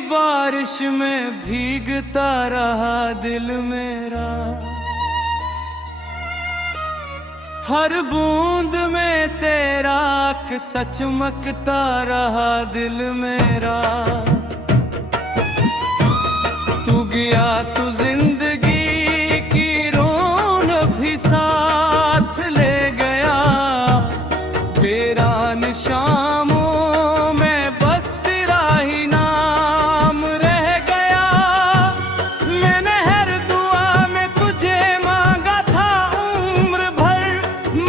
बारिश में भीगता रहा दिल मेरा, हर बूंद में तेरा किस्सा चमकता रहा दिल मेरा। तू गया तो जिंदगी की रौनक भी साथ ले गया, वीरान शामों में बस तेरा ही नाम रह गया। मैंने हर दुआ में तुझे मांगा था उम्र भर,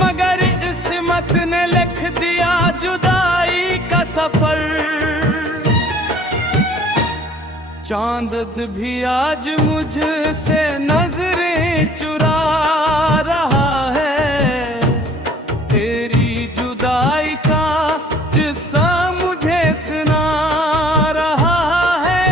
मगर किस्मत ने लिख दिया जुदाई का सफर। चांद भी आज मुझसे नजरें चुरा रहा है, तेरी जुदाई का किस्सा मुझे सुना रहा है।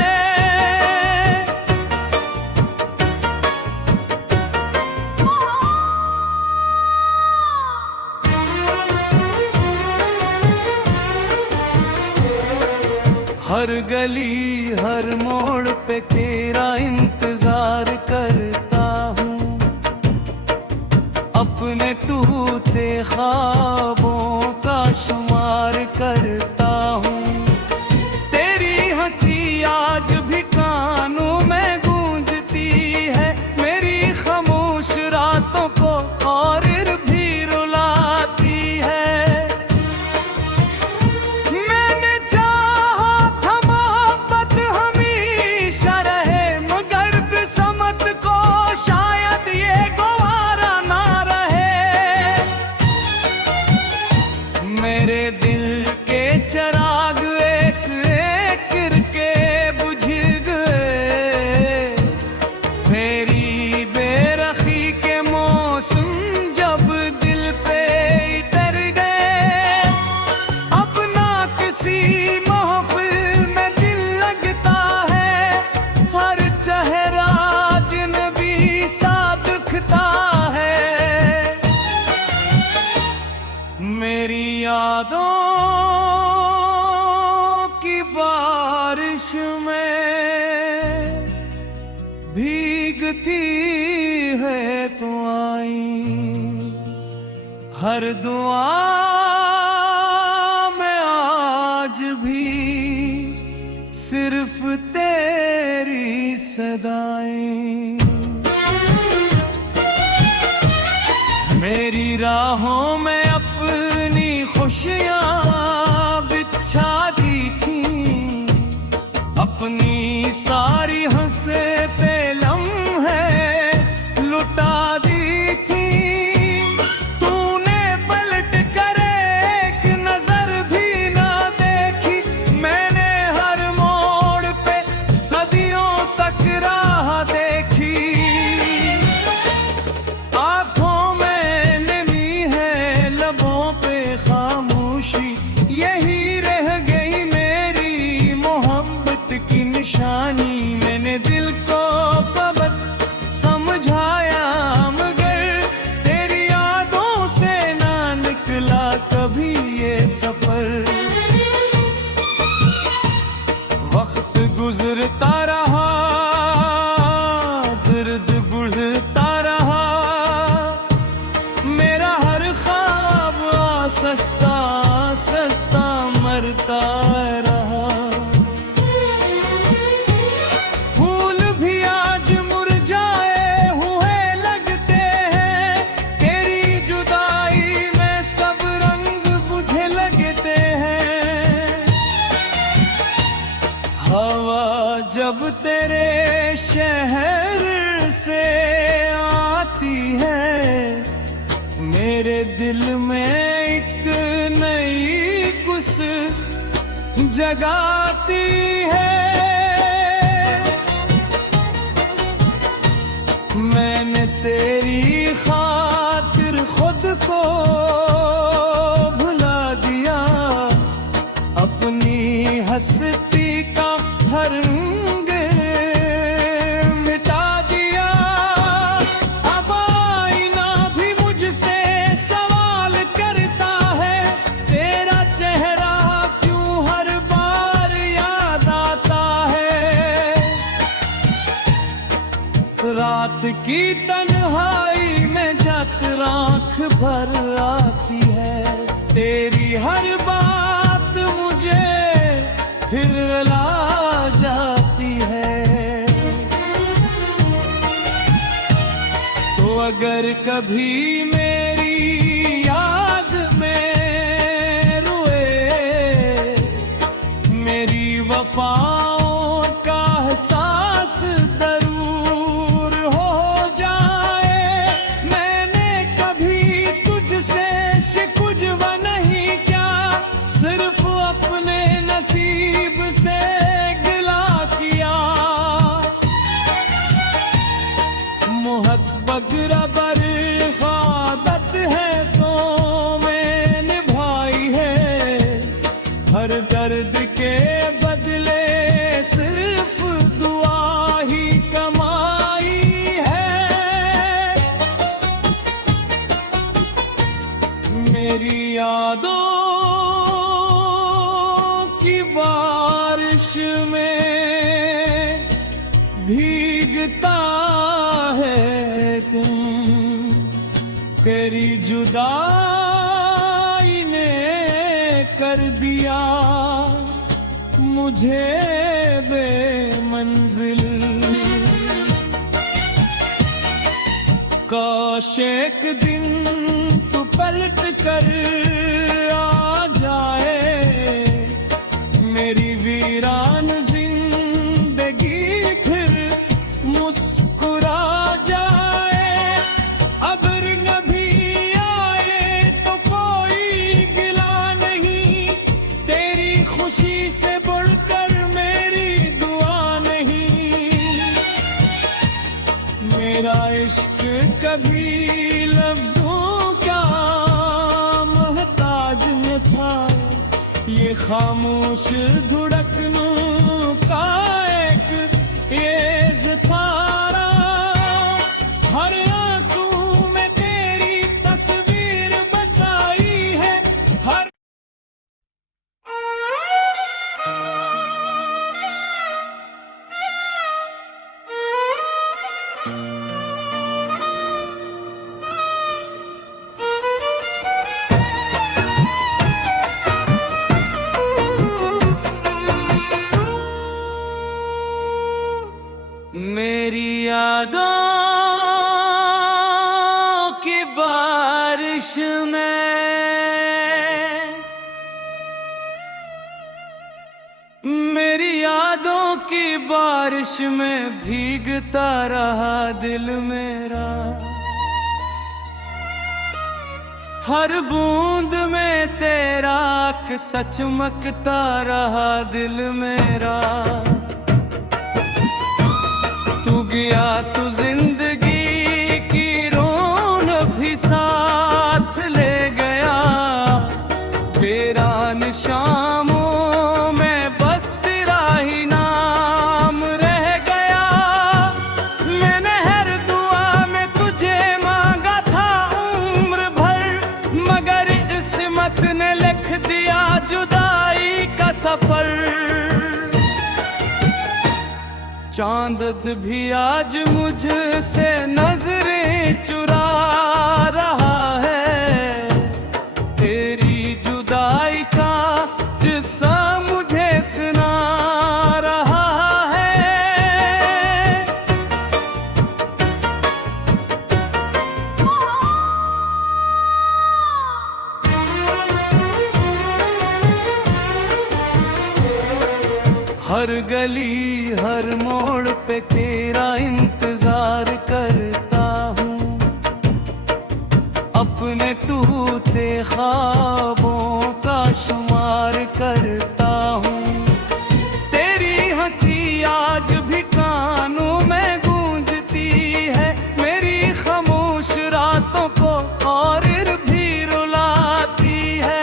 हर गली हर मोड़ पे तेरा इंतजार करता हूँ, अपने टूटे ख्वाबों का शुमार करता हूँ। तेरी हंसी आज भी कानों में गूंजती है, मेरी खामोश रातों को और भी रुलाती है। मेरे दिल के चिराग एक एक करके बुझ गए, तेरी बेरखी के मौसम जब दिल पे उतर गए। अब ना किसी महफिल में दिल लगता है, हर चेहरा अजनबी सा दिखता है। मेरी यादों की बारिश में भीगती है तू आई, हर दुआ में आज भी सिर्फ तेरी सदाएं। मेरी राहों में अपनी खुशियाँ बिछा दी थी, अपनी सारी हंसते लम्हे लुटा दी थी। तूने पलट कर एक नजर भी ना देखी, मैंने हर मोड़ पे सदियों तक राह देखी। यही रह गई मेरी मोहब्बत की निशानी। मैंने दिल को कबत समझाया, मगर तेरी यादों से ना निकला कभी ये सफर। वक्त गुजरता रहा, दर्द बढ़ता रहा, मेरा हर ख्वाब सस्ता सस्ता मरता रहा। फूल भी आज मुरझाए हुए लगते हैं, तेरी जुदाई में सब रंग बुझे लगते हैं। हवा जब तेरे शहर से आती है, मेरे दिल में एक नई कुछ जगाती है। मैंने तेरी खातिर खुद को भुला दिया, अपनी हस्ती का हर रंग मिटा दिया। अब आईना भी मुझसे सवाल करता है, तेरा चेहरा क्यों हर बार याद आता है। की तन्हाई में जब राख भर आती है, तेरी हर बात मुझे फिर ला जाती है। तो अगर कभी मेरी याद में रोए, मेरी वफाओं का एहसास जरूर हो जाए। मैंने कभी तुझसे शिकवा नहीं किया, सिर्फ अपने नसीब से गिला किया। मोहब्बत रबर आदत है तो मैं निभाई है, हर दर्द के बदले सिर्फ दुआ ही कमाई है। मेरी यादों की बारिश में भीगता है तुम, तेरी जुदाई ने कर दिया मुझे बेमंजिल। काश एक दिन तू पलट कर आ जाए, मेरी वीरान जिंदगी फिर मुस्कुरा जाए। अगर नभी आए तो कोई गिला नहीं, तेरी खुशी से बढ़कर मेरी दुआ नहीं। मेरा इश्क कभी लफ्जों का मोहताज न था, ये खामोश धुड़कनों का एक ये सितारा। हर आंसू में तेरी तस्वीर बसाई है, हर मेरी यादों की बारिश में, मेरी यादों की बारिश में भीगता रहा दिल मेरा। हर बूंद में तेरा किस्सा चमकता रहा दिल मेरा। तू गया तो जिंदगी की रौनक भी साथ ले गया, वीरान शामों में बस तेरा ही नाम रह गया। मैंने हर दुआ में तुझे मांगा था उम्र भर, मगर किस्मत ने लिख दिया जुदाई का सफर। चांद भी आज मुझसे नजरें चुरा रहा है, तेरी जुदाई का किस्सा मुझे सुना रहा है। हर गली हर मोड़ पे तेरा इंतजार करता हूँ, अपने टूटे ख्वाबों का शुमार करता हूँ। तेरी हंसी आज भी कानों में गूंजती है, मेरी खामोश रातों को और भी रुलाती है।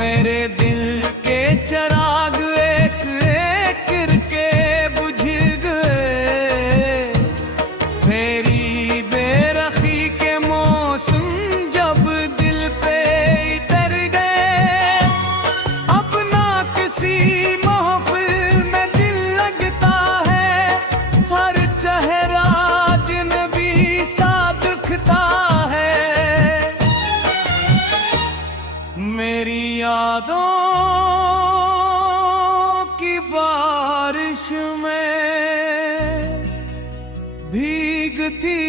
मेरे दिल के चराग एक एक करके बुझ गए, तेरी यादों की बारिश में भीगती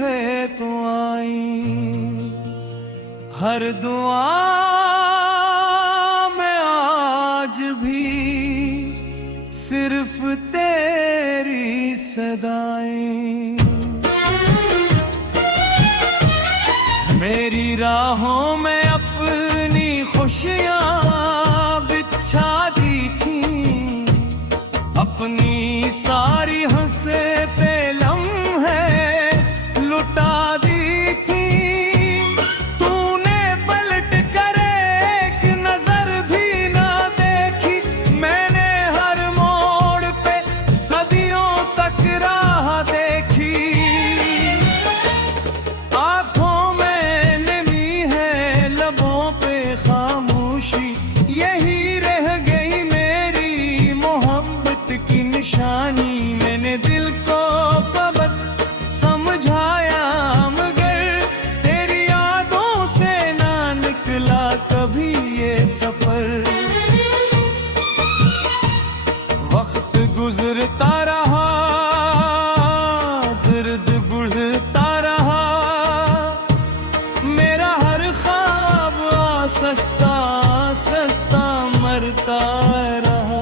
है तू आई, हर दुआ में आज भी सिर्फ तेरी सदाएं। मेरी राहों में अपनी खुशियां बिछा दी थी, अपनी सारी हंसते लम्हे लुटा दी थी। तूने पलट कर एक नजर भी ना देखी, मैंने हर मोड़ पे सदियों तक राह देखी। आंखों में नमी है, लबों पे खामोशी, यही रह गई मेरी मोहब्बत की निशानी। मैंने दिल को कबत समझाया, मगर तेरी यादों से ना निकला कभी ये सफर। वक्त गुजरता रहा, दर्द बढ़ता रहा, मेरा हर ख्वाब सस्ता सस्ता मरता रहा।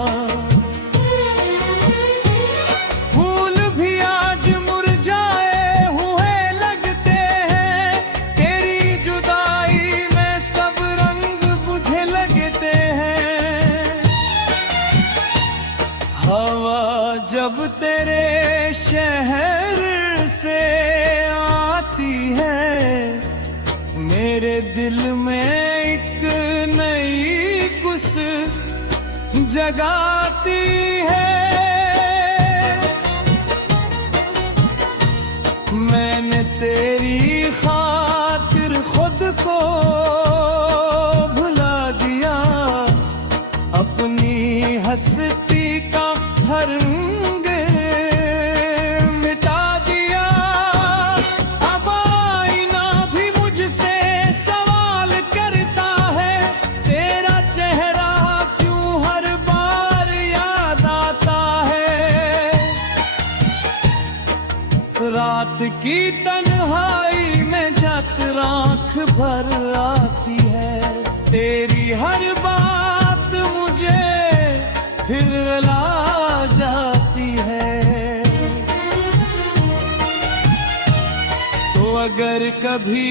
फूल भी आज मुरझाए हुए लगते हैं, तेरी जुदाई में सब रंग बुझे लगते हैं। हवा जब तेरे शहर से आती है, मेरे दिल में एक नई कुछ जगाती है। मैंने तेरी खातिर खुद को भुला दिया, अपनी हस्ती का हर रंग मिटा दिया। अब आईना भी मुझसे सवाल करता है, तेरा चेहरा क्यों हर बार याद आता है। रात की तन्हाई में जब राख भर आती है, तेरी हर बात मुझे फिर ला जाती है। तो अगर कभी